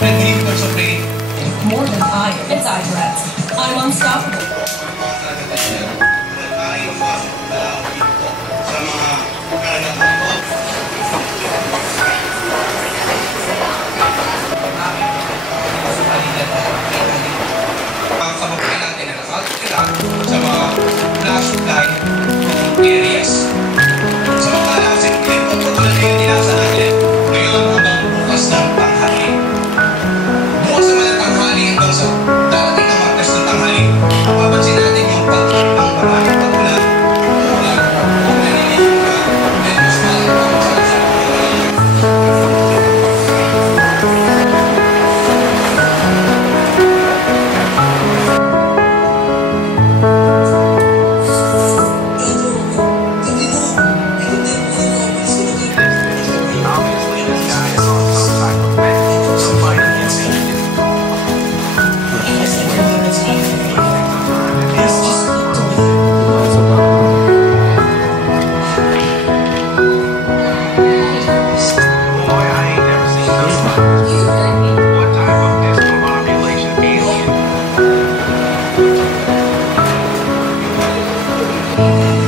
Predators of prey. More than I. It's Rat. I'm unstoppable. Sa mga karagatan ko. Sa mga natin na nakatira sa mga flash areas. Sa mga lasing clip, pagkukulan na yung dinasa natin. Ngayon, hanggang bukas ng tanghali. Bukas naman ng tanghali hanggang sa darating na markas ng tanghali. Mapapansin natin yung pag-ibang maraming pag-ulan. Kung nalilito ka, then mas malapang sa Thank you.